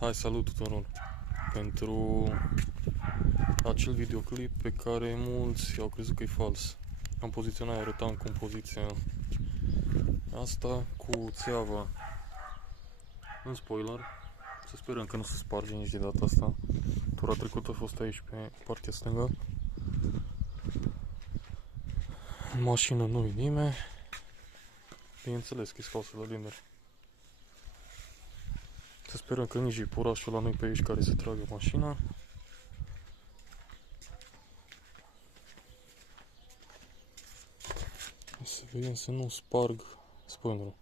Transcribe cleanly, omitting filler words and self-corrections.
Hai, salut tuturor! Pentru acel videoclip pe care mulți au crezut că e fals. Am poziționat, arătam compoziția asta cu țeava în spoiler. Să sperăm că nu se sparge nici de data asta. Tura trecută a fost aici pe partea stângă. În mașină nu-i nimeni. Bineînțeles că e scosă la liber. Să sperăm că nici iepurașul la noi pe aici care să tragă mașina. Să vedem să nu sparg spoilerul.